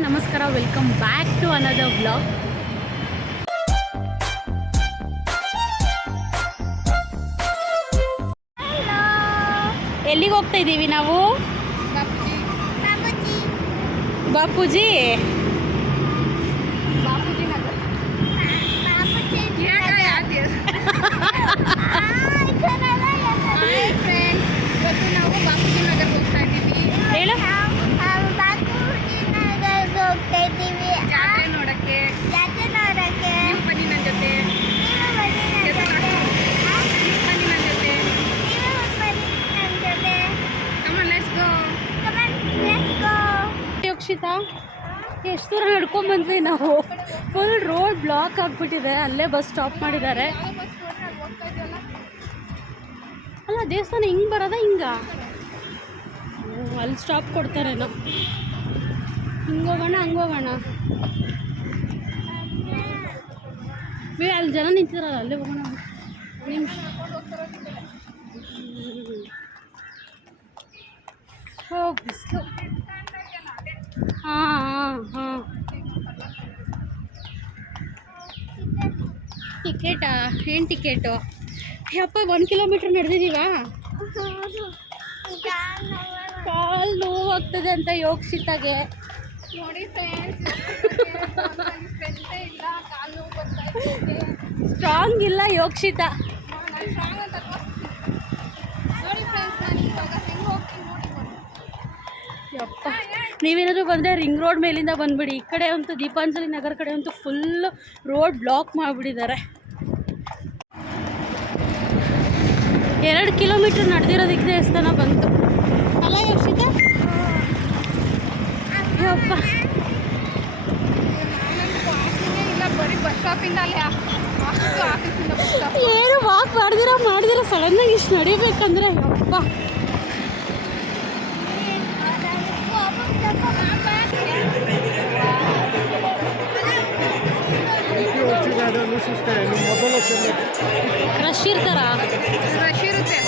ನಮಸ್ಕಾರ, welcome back to another vlog. ಎಲ್ಲಿಗೆ ಹೋಗ್ತಾ ಇದ್ದೀವಿ ನಾವು? ಬಾಪೂಜಿ ಹೇಳು. ಜಾತ್ರೆ ನೋಡಕ್ಕೆ ಬನ್ನಿ ನನ್ನ ಜೊತೆ, ಬನ್ನಿ ನನ್ನ ಜೊತೆ. Come on, let's go. ಯೋಕ್ಷಿತಾ, ಎಷ್ಟು ದೂರ ನಡ್ಕೊಂಡ್ ಬಂದ್ವಿ ನಾವು. ಫುಲ್ ರೋಡ್ ಬ್ಲಾಕ್ ಆಗ್ಬಿಟ್ಟಿದೆ. ಅಲ್ಲೇ ಬಸ್ ಸ್ಟಾಪ್ ಮಾಡಿದ್ದಾರೆ. ಅಲ್ಲ, ದೇವಸ್ಥಾನ ಹಿಂಗೆ ಬರೋದ? ಹಿಂಗ ಅಲ್ಲಿ ಸ್ಟಾಪ್ ಕೊಡ್ತಾರೇನೋ. ಹಿಂಗೋಗೋಣ, ಹಂಗೋಗೋಣ. ಅಲ್ಲಿ ಜನ ನಿಂತಿದಾರಲ್ಲ, ಅಲ್ಲೇ ಹೋಗೋಣ. ನಿಮಿಷ ಹೋಗಿ ಬಿಸ್ಲು. ಹಾಂ ಹಾಂ. ಟಿಕೆಟಾ? ಏನು ಟಿಕೆಟು? ಯಪ್ಪ, 1 ಕಿಲೋಮೀಟ್ರ್ ನಡೆದಿದ್ದೀವಾ? ಕಾಲು ನೋವಾಗ್ತದೆ ಅಂತ ಯೋಕ್ಷಿತಾಗೆ. ನೋಡಿ ಫ್ರೆಂಡ್ಸ್, ಇಲ್ಲ ಕಾಲು ನೋವು ಬರ್ತಾ ಇದೆ. ಸ್ಟ್ರಾಂಗ್ ಇಲ್ಲ ಯೋಕ್ಷಿತಾ. ನಾನು ಸ್ಟ್ರಾಂಗ್ ಅಂತ ನೋಡಿ ಫ್ರೆಂಡ್ಸ್, ನಾನು ಇವಾಗ ಹೆಂಗೆ ಹೋಗ್ತೀನಿ ನೋಡಿ. ಯಪ್ಪ, ನೀವೇನಾದರೂ ಬಂದರೆ ರಿಂಗ್ ರೋಡ್ ಮೇಲಿಂದ ಬಂದುಬಿಡಿ. ಈ ಕಡೆ ಅಂತೂ ದೀಪಾಂಜಲಿ ನಗರ ಕಡೆ ಅಂತೂ ಫುಲ್ ರೋಡ್ ಬ್ಲಾಕ್ ಮಾಡಿಬಿಟ್ಟಿದ್ದಾರೆ. 2 ಕಿಲೋಮೀಟ್ರ್ ನಡೆದಿರೋದಕ್ಕೆ ದೇವಸ್ಥಾನ ಬಂತು ಅಲ್ಲ ಯೋಕ್ಷಿತಾ? ಯಪ್ಪ, ಇಲ್ಲ ಬರೀ ಬಸ್ ಸ್ಟಾಪಿಂದ ಅಲ್ಲಿ ಆಫೀಸಿಂದ ಬಸ್ ಸ್ಟಾಪ್. ಏನು ವಾಕ್ ಮಾಡಿದಿರ ಸಡನ್ನಾಗಿ ಇಷ್ಟು ನಡಿಬೇಕಂದ್ರೆ ಯಪ್ಪ. ರಶ್ ಇರ್ತಾರಾ? ರಶ್ ಇರುತ್ತೆ.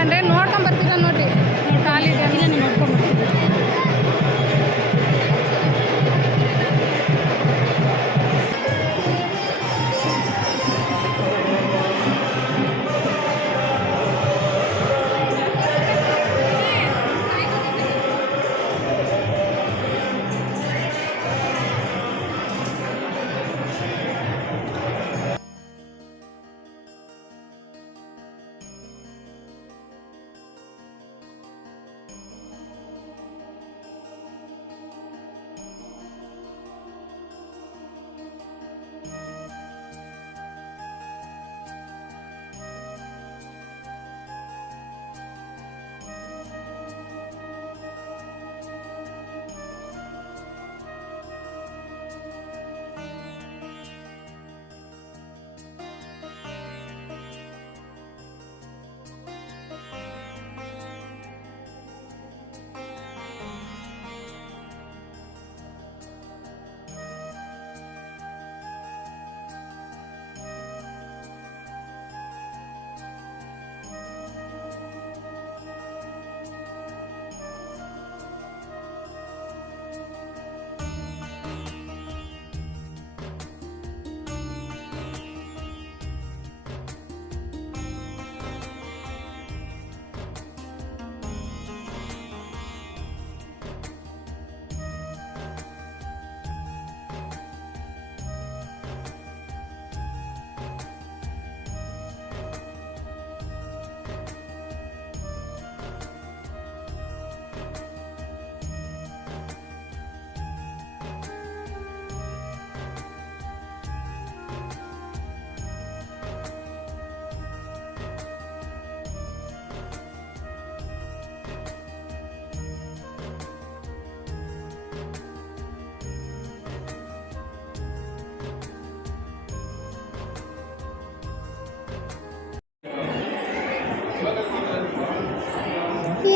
ಅಂದರೆ ನೋಡ್ಕೊಂಬರ್ತೀರ ನೋಡ್ರಿ, ಖಾಲಿ ಇದೆ. ಇಲ್ಲ, ನೀವು ನೋಡ್ಕೊಂಡ್ಬರ್ತೀನಿ.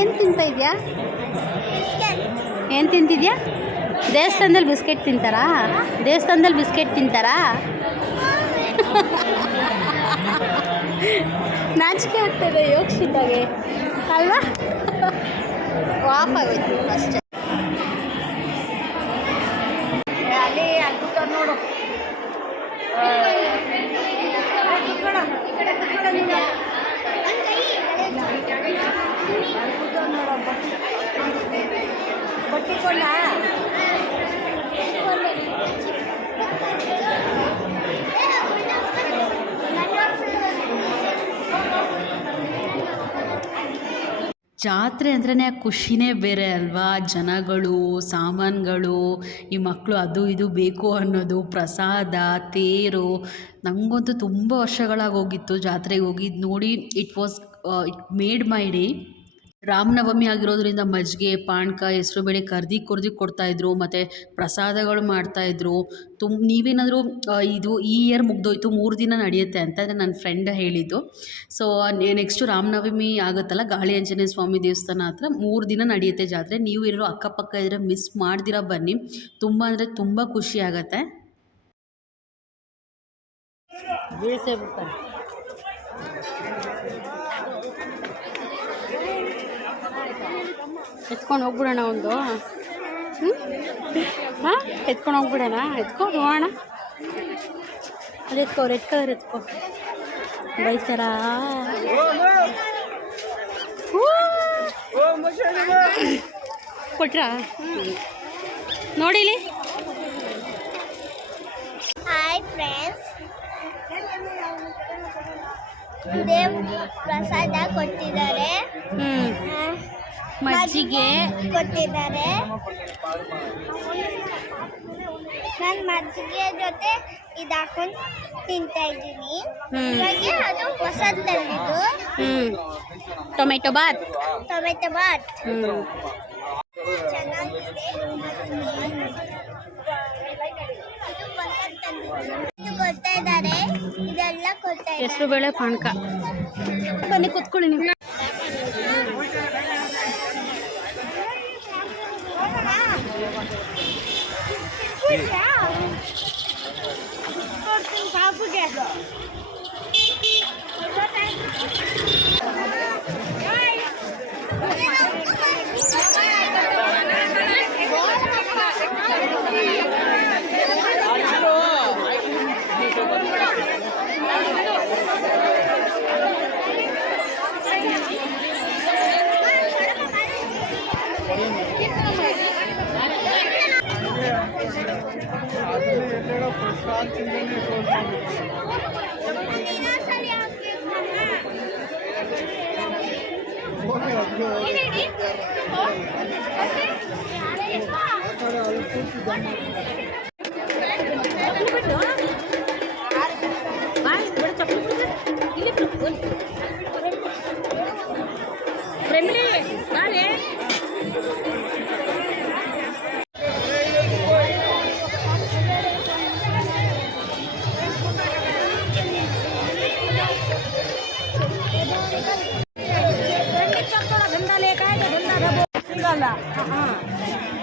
ಏನು ತಿಂತಾ ಇದೆಯಾ? ಏನು ತಿಂತಿದ್ಯಾ? ದೇವಸ್ಥಾನದಲ್ಲಿ ಬಿಸ್ಕೆಟ್ ತಿಂತಾರಾ? ದೇವಸ್ಥಾನದಲ್ಲಿ ಬಿಸ್ಕೆಟ್ ತಿಂತಾರಾ? ನಾಚಿಕೆ ಆಗ್ತದೆ ಯೋಚಿಸಿದ್ದಾಗೆ ಅಲ್ವಾ? ವಾಫ್ ಆಗೋಯ್ತು ಅಷ್ಟೇ. ಅಲ್ಲಿ ಅದ್ಭುತ ನೋಡು. ಬಟ್ಟಿಕೊಂಡ ಜಾತ್ರೆ ಅಂದ್ರೇ ಆ ಖುಷಿನೇ ಬೇರೆ ಅಲ್ವಾ. ಜನಗಳು, ಸಾಮಾನುಗಳು, ಈ ಮಕ್ಕಳು ಅದು ಇದು ಬೇಕು ಅನ್ನೋದು, ಪ್ರಸಾದ, ತೇರು. ನನಗಂತೂ ತುಂಬ ವರ್ಷಗಳಾಗೋಗಿತ್ತು ಜಾತ್ರೆಗೆ ಹೋಗಿ ನೋಡಿ. It made my day. Ramanavami ಆಗಿರೋದ್ರಿಂದ ಮಜ್ಜಿಗೆ, ಪಾನಕ, ಹೆಸ್ರುಬೇಳೆ ಕರ್ದು ಕೊಡ್ತಾಯಿದ್ರು. ಮತ್ತು ಪ್ರಸಾದಗಳು ಮಾಡ್ತಾಯಿದ್ರು. ನೀವೇನಾದರೂ ಇದು ಈ ಇಯರ್ ಮುಗ್ದೋಯ್ತು, 3 ದಿನ ನಡೆಯುತ್ತೆ ಅಂತ ನನ್ನ ಫ್ರೆಂಡ್ ಹೇಳಿದ್ದು. ಸೊ ನೆಕ್ಸ್ಟು ರಾಮನವಮಿ ಆಗುತ್ತಲ್ಲ, ಗಾಳಿ ಆಂಜನೇಯ ಸ್ವಾಮಿ ದೇವಸ್ಥಾನ ಹತ್ರ 3 ದಿನ ನಡೆಯುತ್ತೆ ಜಾತ್ರೆ. ನೀವು ಇರೋ ಅಕ್ಕಪಕ್ಕ ಇದ್ರೆ ಮಿಸ್ ಮಾಡ್ದಿರ ಬನ್ನಿ. ತುಂಬ ಅಂದರೆ ತುಂಬ ಖುಷಿ ಆಗುತ್ತೆ. ಬೀಳ್ಸೇ ಬಿಡ್ತಾರೆ. ಎತ್ಕೊಂಡು ಹೋಗ್ಬಿಡೋಣ ಒಂದು. ಹಾಂ, ಎತ್ಕೊಂಡು ಹೋಗ್ಬಿಡೋಣ. ಎತ್ಕೊಂಡು ಹೋಗೋಣ. ಅದು ಎತ್ಕೋ, ರೆಡ್ ಕಲರ್ ಎತ್ಕೋ. ಬೈತಾರಾ? ಕೊಟ್ರಾ? ನೋಡಿಲಿ. ಹಾಯ್ ಫ್ರೆಂಡ್ಸ್, ದೇವ್ ಪ್ರಸಾದ ಕೊಟ್ಟಿದ್ದಾರೆ. ಮಜ್ಜಿಗೆ ಕೊಟ್ಟಿದ್ದಾರೆ. ನಾನು ಮಜ್ಜಿಗೆ ಜೊತೆ ಇದು ಹಾಕೊಂಡು ತಿಂತಾ ಇದ್ದೀನಿ. ಇವಾಗ ಅದು ಹೊಸದು ತಂದಿದ್ದು ಟೊಮೆಟೊ ಬಾತ್. ಚೆನ್ನಾಗಿದೆ. ಇದು ಹೊಸದು ತಂದಿದ್ದು. ಇದು ಕೊಡ್ತಾ ಇದ್ದಾರೆ. ಇದೆಲ್ಲ ಕೊಡ್ತಾ ಇದ್ದಾರೆ. ಹೆಸರುಬೇಳೆ ಪಾನಕ. ಬನ್ನಿ ಕೂತ್ಕೊಳ್ಳಿ ನೀವು.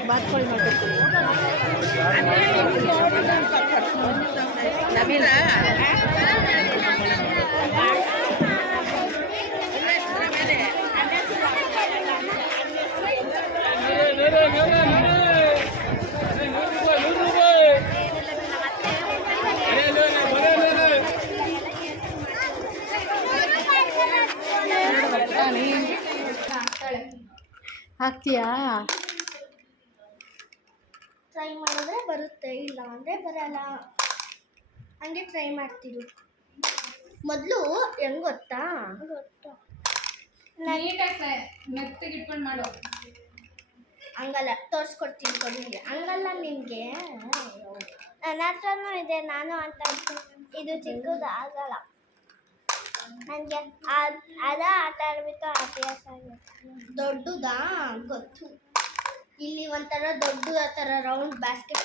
ಬಾತ್ಕೋಳಿ ಮಾಡ್ಕೊಡ್ತೀವಿ. ಹಾಕ್ತೀಯಾ? ಟ್ರೈ ಮಾಡಿದ್ರೆ ಬರುತ್ತೆ, ಇಲ್ಲ ಅಂದರೆ ಬರಲ್ಲ. ಹಂಗೆ ಟ್ರೈ ಮಾಡ್ತಿರು. ಮೊದಲು ಹೆಂಗೆ ಗೊತ್ತಾ? ನೀಟಾಗಿ ಮೆತ್ತಗೆ ಇಟ್ಕೊಂಡು ಮಾಡು. ಹಂಗಲ್ಲ, ತೋರಿಸ್ಕೊಡ್ತೀನಿ ಕೊಡಿ. ಹಂಗಲ್ಲ ನಿನಗೆ. ನನ್ನ ಹತ್ರನೂ ಇದೆ, ನಾನು ಅಂತ ಇದು ಚಿಕ್ಕದು ಆಗಲ್ಲ ನನಗೆ. ಅದ ಆಟ ಆಡಬೇಕು ಅಭ್ಯಾಸ ಆಗುತ್ತೆ. ದೊಡ್ಡದಾ ಗೊತ್ತು. ಇಲ್ಲಿ ಒಂಥರ ದೊಡ್ಡ ಆ ಥರ ರೌಂಡ್ ಬ್ಯಾಸ್ಕೆಟ್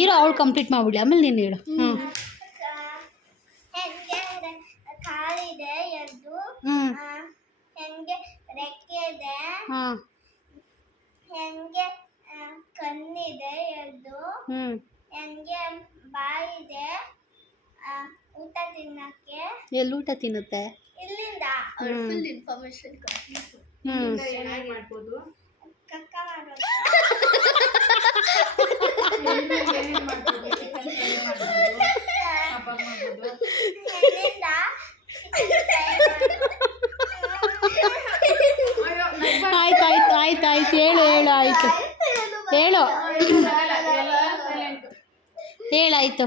ಇರೋ ಅವಳು ಕಂಪ್ಲೀಟ್ ಮಾಡ್ಬಿಡಿ, ಆಮೇಲೆ ನೀನು ಹೇಳು. ಹೆಂಗೆ ಕಾಲಿದೆ ಎರಡು, ಹೆಂಗೆ ರೆಕ್ಕೆ ಇದೆ, ಹೆಂಗೆ ಕಣ್ಣಿದೆ ಎರಡು, ಹ್ಞೂ ನನಗೆ ಬಾಯಿದೆ, ಊಟ ತಿನ್ನಕ್ಕೆ. ಎಲ್ಲಿ ಊಟ ತಿನ್ನುತ್ತೆ? ಇಲ್ಲಿಂದ ಫುಲ್ ಇನ್ಫಾರ್ಮೇಶನ್ ಹ್ಞೂ ಕಕ್ಕ ಮಾಡೋದು. ಎಲ್ಲಿಂದ ಆಯ್ತು ಆಯ್ತು ಆಯ್ತು ಆಯ್ತು ಹೇಳು ಹೇಳು ಆಯಿತು ಹೇಳು ಹೇಳಾಯಿತು.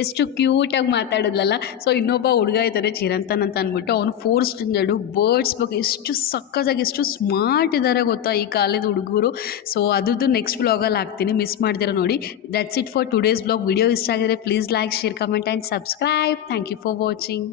ಎಷ್ಟು ಕ್ಯೂಟಾಗಿ ಮಾತಾಡಿದ್ಲಲ್ಲ. ಸೊ ಇನ್ನೊಬ್ಬ ಹುಡುಗ ಇದ್ದಾರೆ ಚಿರಂತನ್ ಅಂತ ಅಂದ್ಬಿಟ್ಟು, ಅವನು 4th ಸ್ಟ್ಯಾಂಡರ್ಡು. ಬರ್ಡ್ಸ್ ಬಗ್ಗೆ ಎಷ್ಟು ಸಕ್ಕತ್ತಾಗಿ ಎಷ್ಟು ಸ್ಮಾರ್ಟ್ ಇದ್ದಾರೆ ಗೊತ್ತಾ ಈ ಕಾಲದ ಹುಡುಗರು. ಸೊ ಅದ್ರದ್ದು ನೆಕ್ಸ್ಟ್ ವ್ಲಾಗಲ್ಲಿ ಹಾಕ್ತೀನಿ, ಮಿಸ್ ಮಾಡ್ತೀರಾ ನೋಡಿ. That's it for today's vlog. Video ಇಷ್ಟ ಆಗಿದ್ರೆ please like, share, comment and subscribe. Thank you for watching.